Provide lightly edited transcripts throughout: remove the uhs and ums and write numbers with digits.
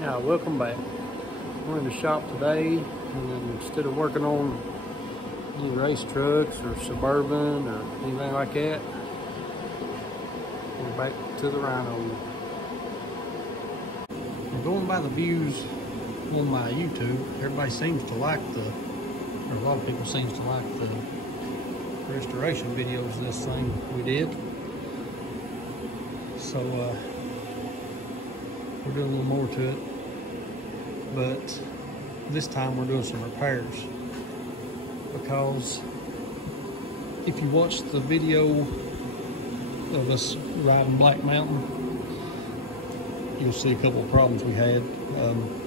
Yeah, welcome back. We're in the shop today, and instead of working on any race trucks or Suburban or anything like that, we're back to the Rhino. And going by the views on my YouTube, everybody seems to like or a lot of people seems to like the restoration videos of this thing we did. So we're doing a little more to it, but this time we're doing some repairs, because if you watch the video of us riding Black Mountain, you'll see a couple of problems we had.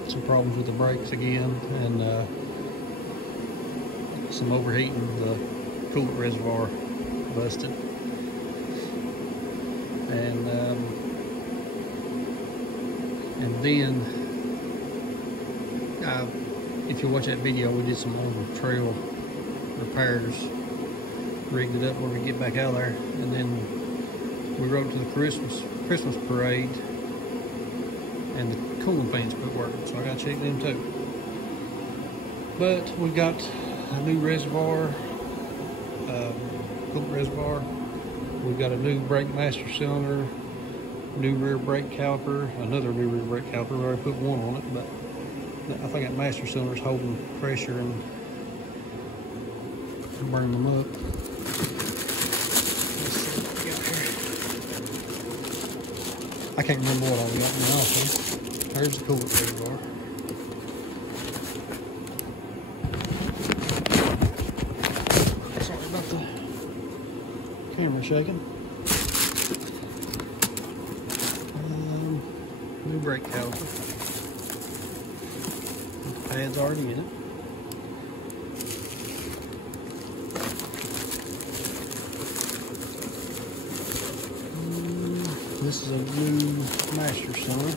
Some problems with the brakes again, and some overheating. The coolant reservoir busted, and then if you watch that video, we did some on the trail repairs, rigged it up where we get back out there, and then we rode to the Christmas parade, and the cooling fans quit working, so I got to check them too. But we got a new reservoir, coolant reservoir. We've got a new brake master cylinder, new rear brake caliper, another new rear brake caliper. We already put one on it, but I think that master cylinder is holding pressure and burning them up. Let's see what we got here. I can't remember what all we got in the office. There's the coolant reservoir. Sorry about the camera shaking. New brake caliper. The pad's already in it. This is a new master cylinder.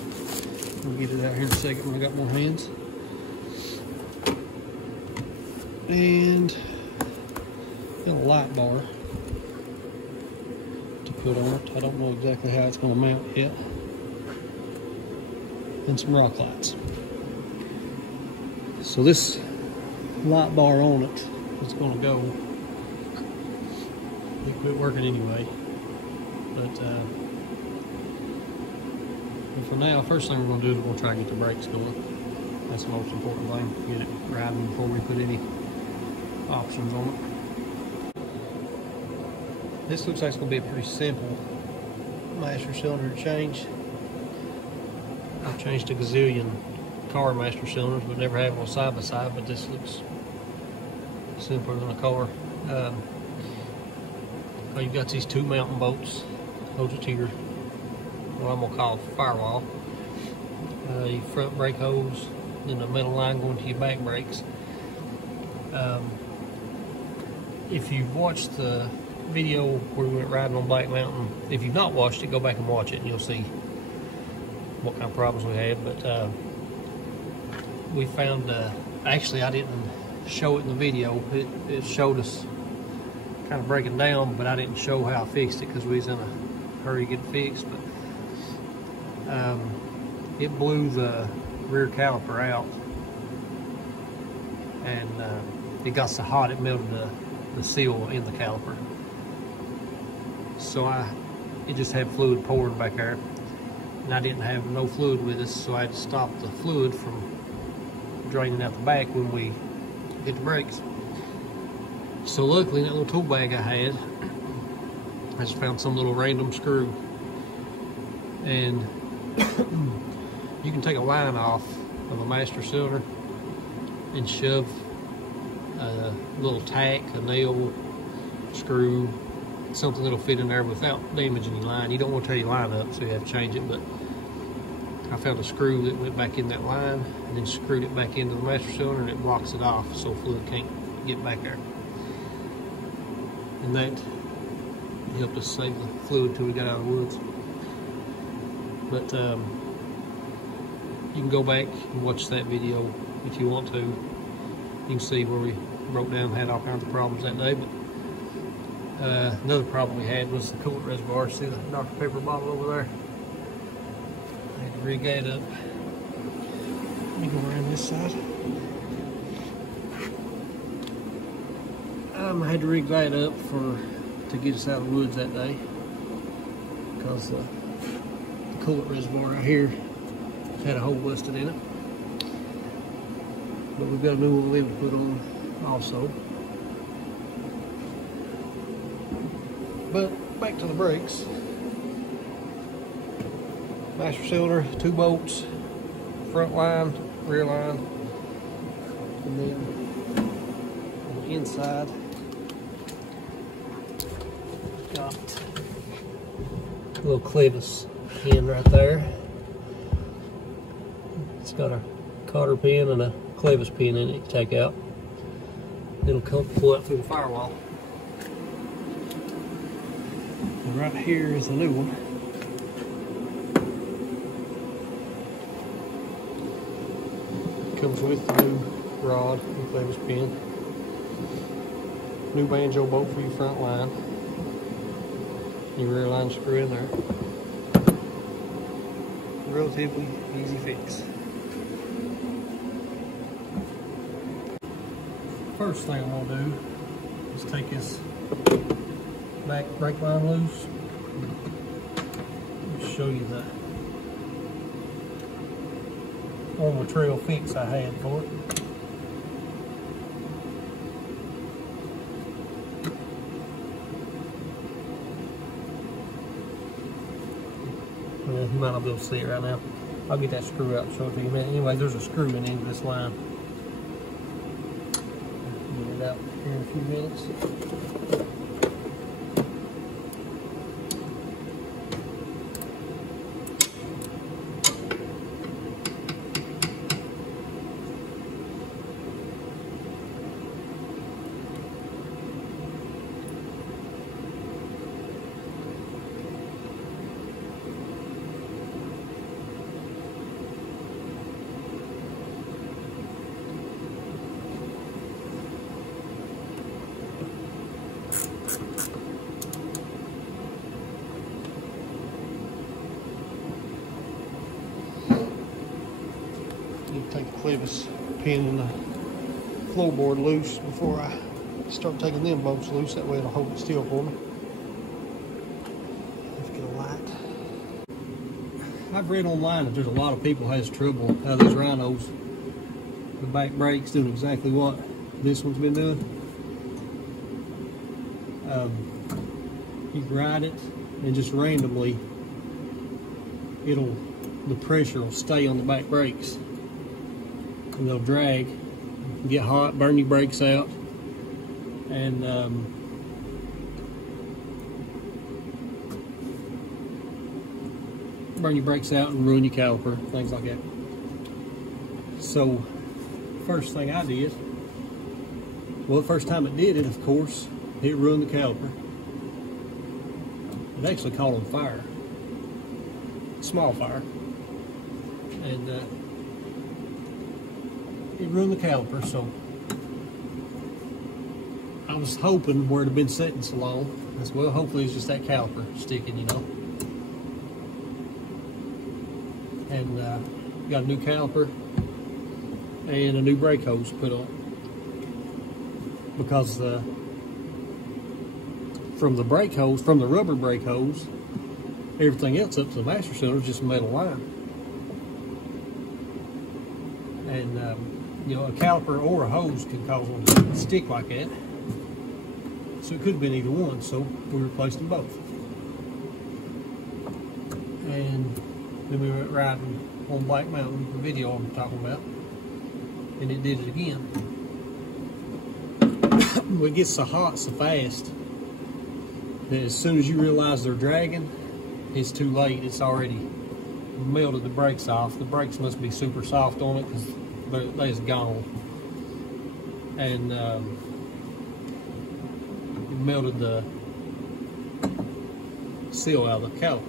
We'll get it out here in a second when I got more hands. And got a light bar to put on it. I don't know exactly how it's going to mount yet. And some rock lights. So this light bar on it is going to go. It quit working anyway. But for now, first thing we're going to do is we're going to try to get the brakes going. That's the most important thing. Get it riding before we put any options on it. This looks like it's going to be a pretty simple master cylinder to change. I've changed a gazillion car master cylinders, but never had one side by side, but this looks simpler than a car. You've got these two mounting bolts, holds it to your, what I'm going to call firewall. Your front brake hose, then the metal line going to your back brakes. If you've watched the video where we went riding on Black Mountain, if you've not watched it, go back and watch it and you'll see what kind of problems we had. But we found, actually I didn't show it in the video. It showed us kind of breaking down, but I didn't show how I fixed it because we was in a hurry to get it fixed. But it blew the rear caliper out, and it got so hot it melted the seal in the caliper. So it just had fluid pouring back there, and I didn't have no fluid with us, so I had to stop the fluid from draining out the back when we hit the brakes. So luckily in that little tool bag I had, I just found some little random screw, and you can take a line off of a master cylinder and shove a little tack, a nail, screw, something that'll fit in there without damaging your line. You don't want to tear your line up, so you have to change it, but I found a screw that went back in that line and then screwed it back into the master cylinder, and it blocks it off so fluid can't get back there. And that helped us save the fluid till we got out of the woods. But you can go back and watch that video if you want to. You can see where we broke down and had all kinds of problems that day. But another problem we had was the coolant reservoir. See the Dr. Pepper bottle over there? I had to rig that up. Let me go around this side. I had to rig that up to get us out of the woods that day, because the coolant reservoir right here had a hole busted in it. But we've got a new one we have to put on also. But back to the brakes. Master cylinder, 2 bolts, front line, rear line, and then on the inside got a little clevis pin right there. It's got a cotter pin and a clevis pin in it you can take out. It'll pull out through the firewall. And right here is the new one. Comes with the new rod and clevis pin. New banjo bolt for your front line. Your rear line screw in there. Relatively easy fix. First thing I'm going to do is take this back brake line loose. I'll show you the normal trail fix I had for it. You might not be able to see it right now. I'll get that screw out and show it to you in a minute. Anyway, there's a screw in the end of this line. Get it out here in a few minutes. Take the clevis pin and the floorboard loose before I start taking them bolts loose. That way it'll hold it still for me. Let's get a light. I've read online that there's a lot of people has trouble out of these Rhinos. The back brakes doing exactly what this one's been doing. You can ride it and just randomly the pressure will stay on the back brakes. And they'll drag, get hot, burn your brakes out, and burn your brakes out and ruin your caliper, things like that. So, first thing I did, well, the first time it did it, of course, it ruined the caliper. It actually caught on fire, small fire, and it ruined the caliper. So I was hoping where it had been sitting so long, as well, hopefully it's just that caliper sticking, you know. And got a new caliper and a new brake hose put on, because from the brake hose, from the rubber brake hose, everything else up to the master cylinder is just a metal line. And you know, a caliper or a hose can cause one to stick like that. So it could have been either one, so we replaced them both. And then we went riding on Black Mountain, the video I'm talking about, and it did it again. It gets so hot so fast as soon as you realize they're dragging, it's too late. It's already melted the brakes off. The brakes must be super soft on it because they're just gone. And it melted the seal out of the caliper.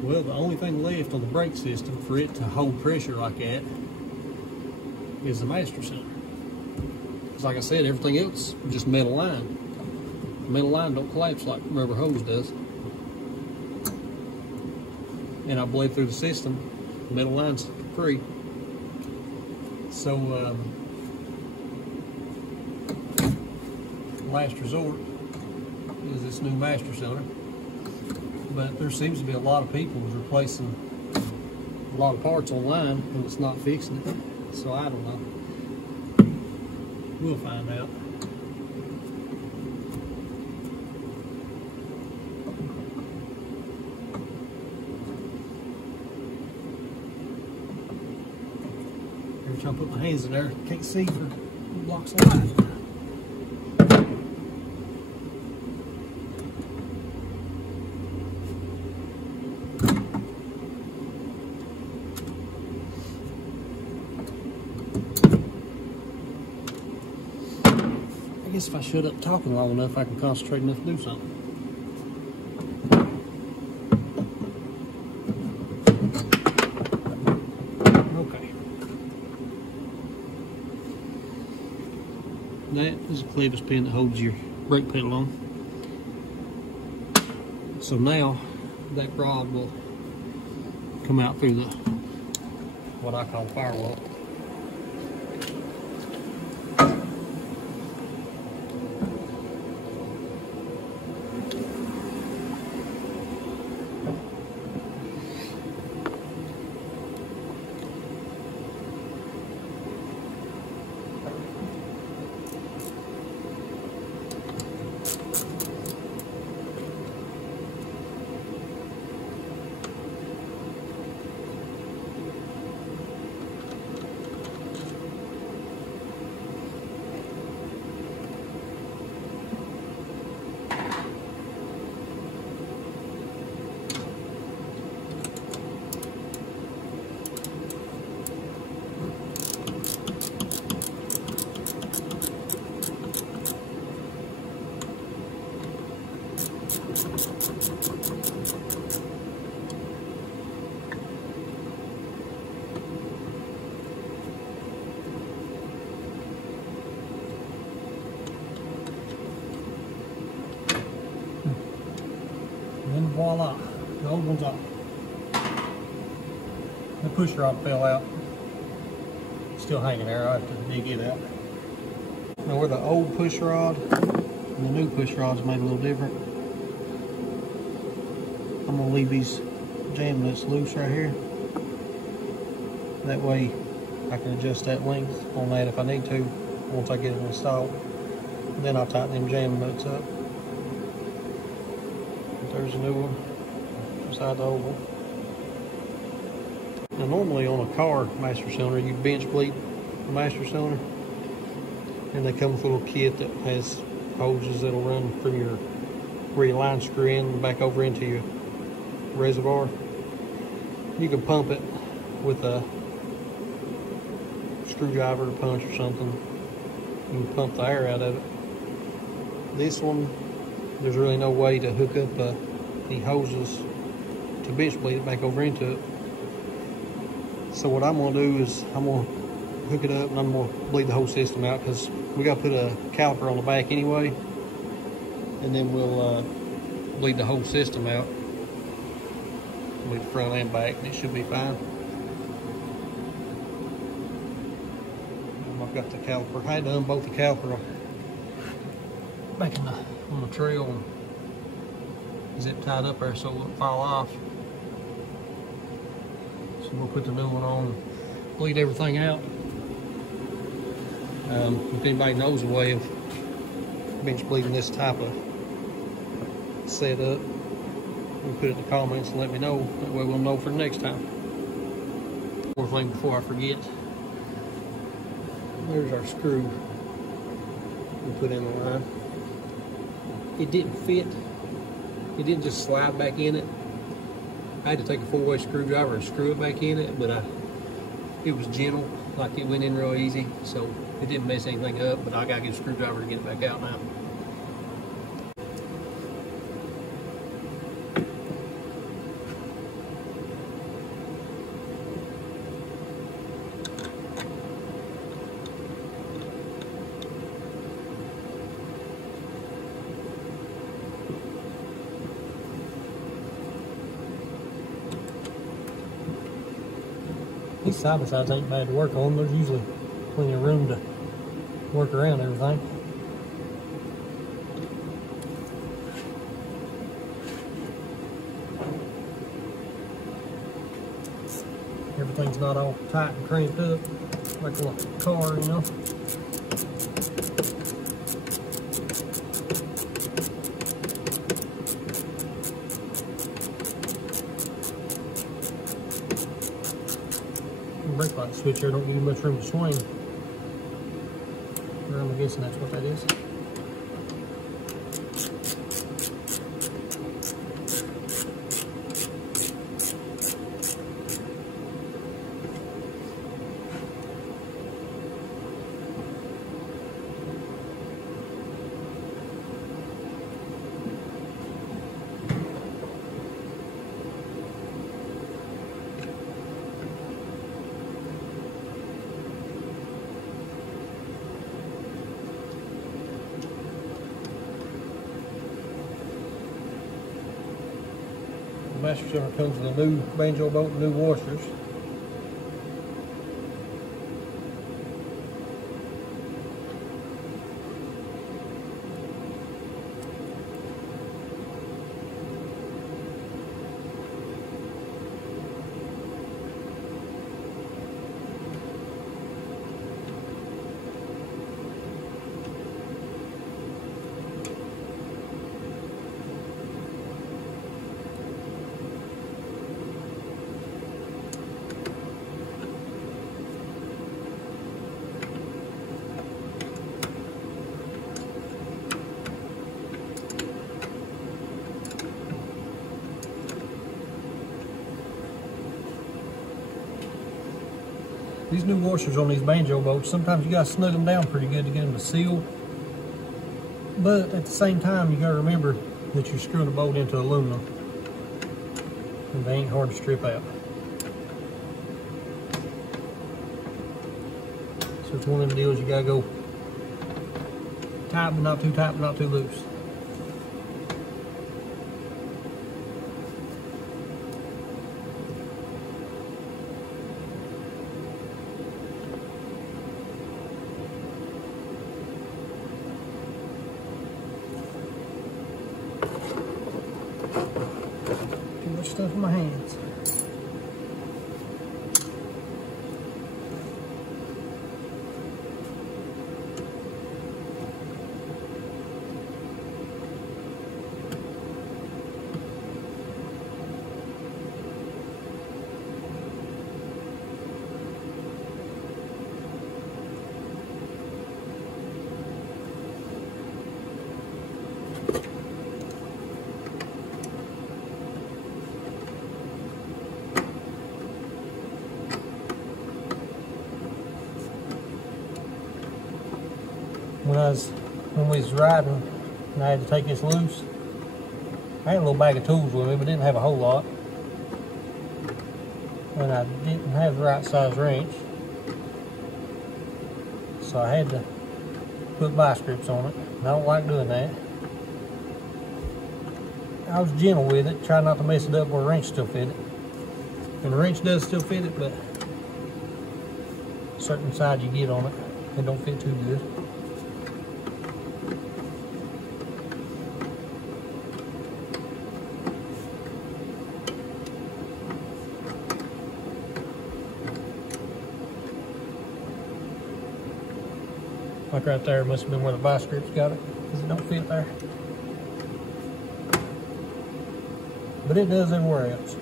Well, the only thing left on the brake system for it to hold pressure like that is the master cylinder. Because like I said, everything else is just metal line. The metal line don't collapse like rubber hose does. And I bled through the system, the metal line's free. So, last resort is this new master cylinder. But there seems to be a lot of people replacing a lot of parts online and it's not fixing it. So I don't know. We'll find out. Every time I put my hands in there, can't see for blocks of light. I guess if I shut up talking long enough, I can concentrate enough to do something. Okay. That is a clevis pin that holds your brake pedal on. So now that rod will come out through the what I call firewall. And voila, the old one's off. The push rod fell out. Still hanging there, I have to dig it out. Now where the old push rod and the new push rod's made a little different. I'm gonna leave these jam nuts loose right here. That way I can adjust that length on that if I need to, once I get it installed. And then I'll tighten them jam nuts up. There's a new one beside the old one. Now normally on a car master cylinder, you bench bleed the master cylinder, and they come with a little kit that has hoses that'll run from your where your line screw in and back over into your reservoir. You can pump it with a screwdriver or punch or something. You can pump the air out of it. This one, there's really no way to hook up the hoses to bench bleed it back over into it. So what I'm going to do is I'm going to hook it up and I'm going to bleed the whole system out, because we got to put a caliper on the back anyway, and then we'll bleed the whole system out, bleed the front and back, and it should be fine. I've got the caliper. I had to unbolt the caliper back on the trail and zip tied up there so it wouldn't fall off. So we'll put the new one on and bleed everything out. If anybody knows a way of bench bleeding this type of setup, you put it in the comments and let me know. That way we'll know for the next time. One thing before I forget, there's our screw we put in the line. it didn't fit. It didn't just slide back in it. I had to take a 4-way screwdriver and screw it back in it, but it was gentle, like it went in real easy, so it didn't mess anything up, but I gotta get a screwdriver to get it back out now. These side-by-sides ain't bad to work on. There's usually plenty of room to work around everything. Everything's not all tight and cramped up like a car, you know. Brake light switch here don't give you much room to swing. Or I'm guessing that's what that is. Master cylinder comes with a new banjo bolt and new washers. These new washers on these banjo bolts, sometimes you gotta snug them down pretty good to get them to seal. But at the same time, you gotta remember that you're screwing the bolt into aluminum, and they ain't hard to strip out. So it's one of them deals you gotta go tight, but not too tight, but not too loose. Stuff in my hands. When we was riding and I had to take this loose, I had a little bag of tools with me, but didn't have a whole lot. And I didn't have the right size wrench, so I had to put vice grips on it. And I don't like doing that. I was gentle with it, trying not to mess it up where the wrench still fit it. And the wrench does still fit it, but a certain side you get on it, it don't fit too good. Like right there must have been where the vice grips got it, because it don't fit there. But it does everywhere else.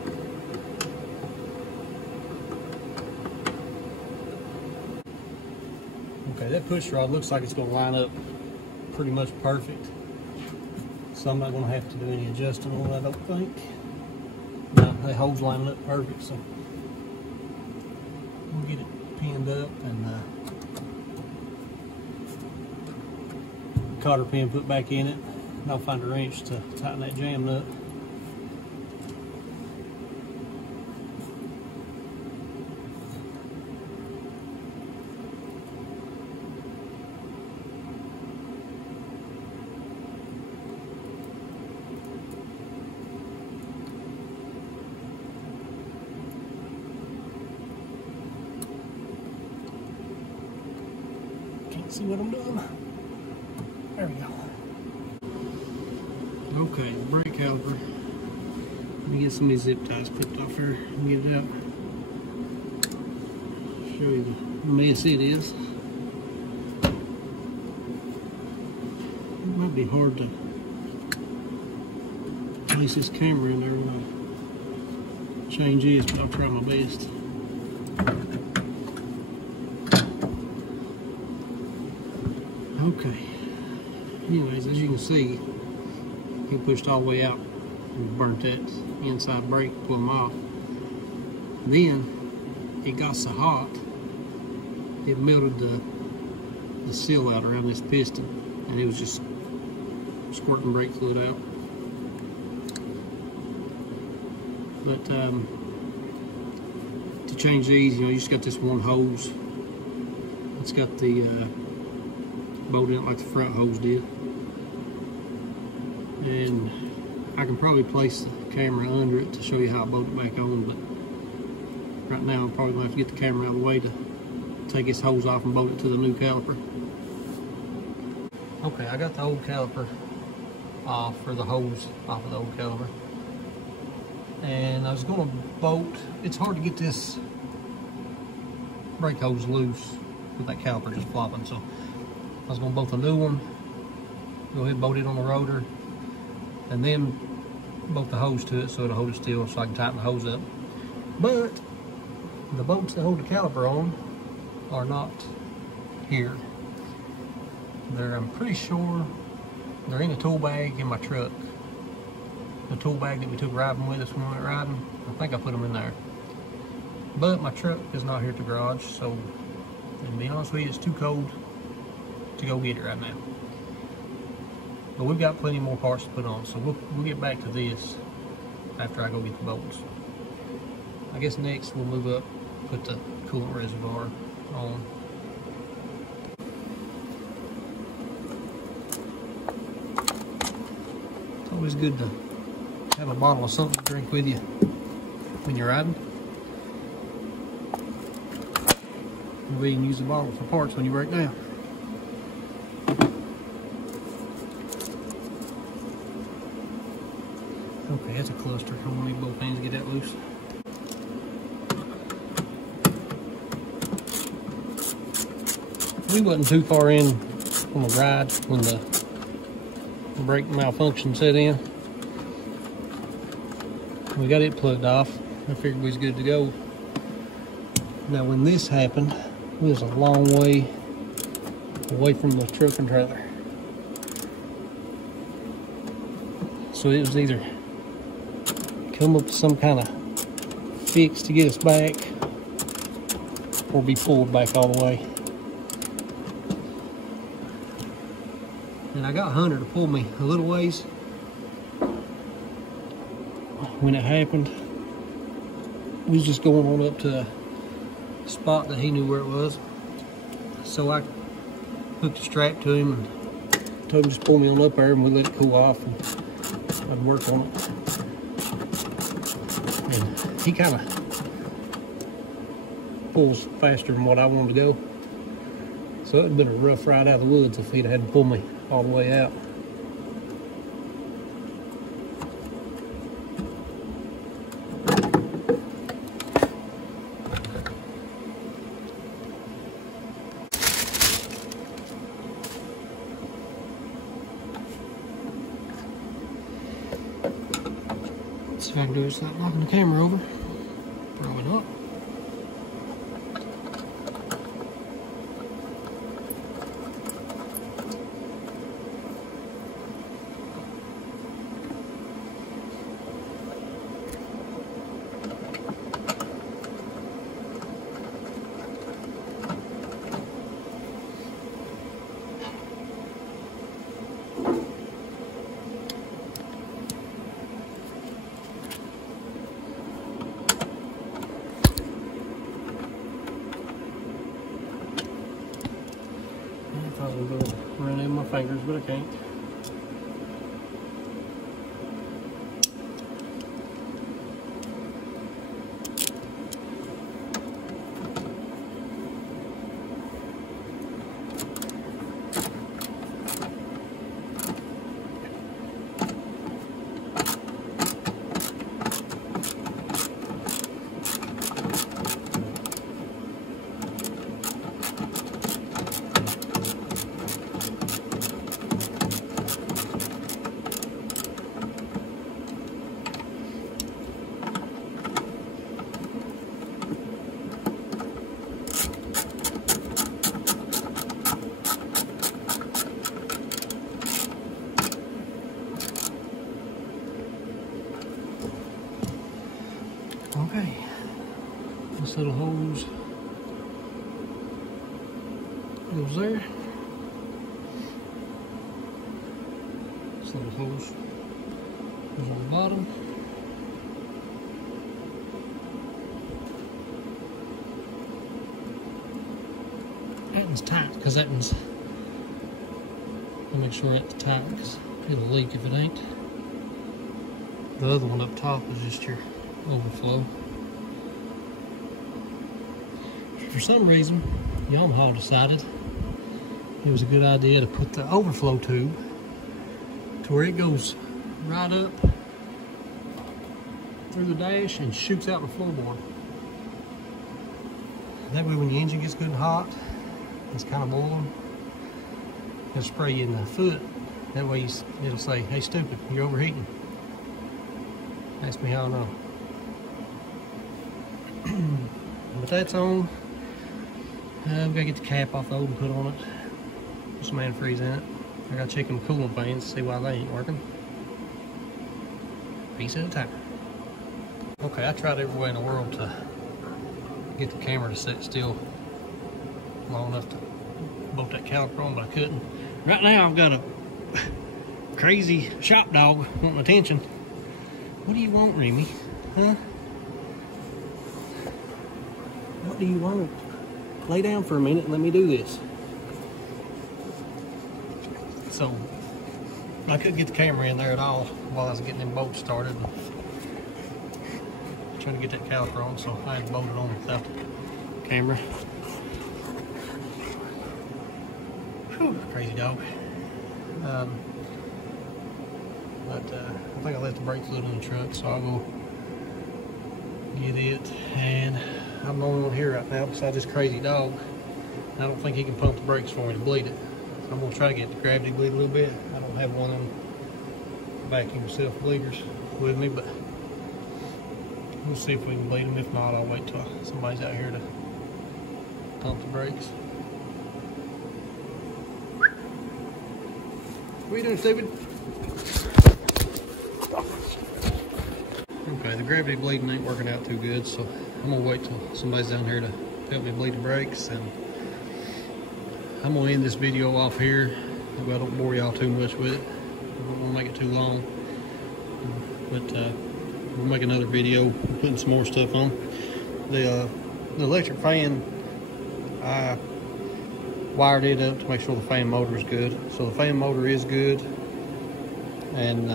Okay, that push rod looks like it's going to line up pretty much perfect. so I'm not going to have to do any adjusting on it, I don't think. No, the holes lining up perfect, so we'll get it pinned up and cotter pin put back in it, and I'll find a wrench to tighten that jam nut. Can't see what I'm doing. There we go. Okay, brake caliper. Let me get some of these zip ties clipped off here and get it out. Show you the mess it is. It might be hard to place this camera in there when I change this, but I'll try my best. Okay. Anyways, as you can see, he pushed all the way out and burnt that inside brake, pulled them off. Then it got so hot, it melted the seal out around this piston, and it was just squirting brake fluid out. But to change these, you just got this one hose. It's got the bolted out like the front hose did. And I can probably place the camera under it to show you how I bolt it back on, but right now I'm probably going to have to get the camera out of the way to take this hose off and bolt it to the new caliper. Okay, I got the old caliper off, or the hose off of the old caliper. And I was going to bolt, it's hard to get this brake hose loose with that caliper just flopping, so I was going to bolt a new one, go ahead and bolt it on the rotor, and then bolt the hose to it so it'll hold it still so I can tighten the hose up. But the bolts that hold the caliper on are not here. I'm pretty sure they're in a tool bag in my truck. The tool bag that we took riding with us when we went riding, I think I put them in there. But my truck is not here at the garage, so to be honest with you, it's too cold to go get it right now. But we've got plenty more parts to put on, so we'll get back to this after I go get the bolts. I guess next we'll move up, put the coolant reservoir on. It's always good to have a bottle of something to drink with you when you're riding. We can use the bottle for parts when you break down. Okay, that's a cluster. I'm gonna need both hands to get that loose. We wasn't too far in on the ride when the brake malfunction set in. We got it plugged off. I figured we was good to go. Now when this happened, we was a long way away from the truck and trailer. So it was either come up with some kind of fix to get us back or be pulled back all the way. And I got Hunter to pull me a little ways. When it happened, we was just going on up to a spot that he knew where it was. So I hooked a strap to him and told him just pull me on up there and we let it cool off and I'd work on it. And he kind of pulls faster than what I wanted to go. So it would have been a rough ride out of the woods if he'd had to pull me all the way out. See if I can do it without knocking the camera over. Probably not. fingers, but I can't. Okay, this little hose goes there. This little hose goes on the bottom. That one's tight because that one's, I'll make sure that's tight because it'll leak if it ain't. The other one up top is just your overflow. For some reason, Yamaha decided it was a good idea to put the overflow tube to where it goes right up through the dash and shoots out the floorboard. That way when the engine gets good and hot, it's kind of boiling, it'll spray you in the foot. That way it'll say, "Hey stupid, you're overheating." Ask me how I know. But that's on. We gotta get the cap off the old and put on it. Put some antifreeze in it. I gotta check them coolant fans to see why they ain't working. Piece at a time. Okay, I tried every way in the world to get the camera to sit still long enough to bolt that caliper on, but I couldn't. Right now I've got a crazy shop dog wanting attention. What do you want, Remy? Huh? What do you want? Lay down for a minute and let me do this. So, I couldn't get the camera in there at all while I was getting them bolts started. And trying to get that caliper on, so I had to bolt it on without the camera. Whew, crazy dog. I think I left the brake fluid in the truck, so I'll go get it. And I'm the only one here right now besides this crazy dog. I don't think he can pump the brakes for me to bleed it. So I'm gonna try to get the gravity bleed a little bit. I don't have one of them vacuum self bleeders with me, but we'll see if we can bleed them. If not, I'll wait till somebody's out here to pump the brakes. What are you doing, stupid? Okay, the gravity bleeding ain't working out too good, so I'm gonna wait till somebody's down here to help me bleed the brakes, and I'm gonna end this video off here. I don't bore y'all too much with it. I don't wanna make it too long, but we'll make another video putting some more stuff on. The electric fan, I wired it up to make sure the fan motor is good. So the fan motor is good, and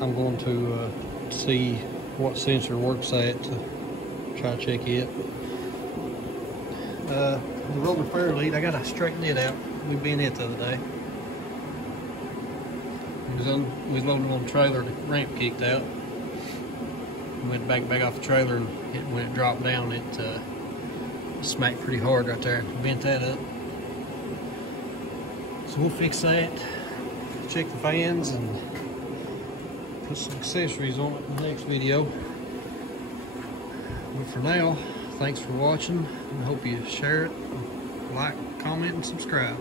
I'm going to see what sensor works at to try to check it. The roller fair lead, I gotta straighten it out. We been it the other day. We loaded on the trailer, the ramp kicked out. We went back off the trailer, and when it dropped down, it smacked pretty hard right there. Bent that up. So we'll fix that. Check the fans and put some accessories on it in the next video. But for now, thanks for watching. I hope you share it, like, comment, and subscribe.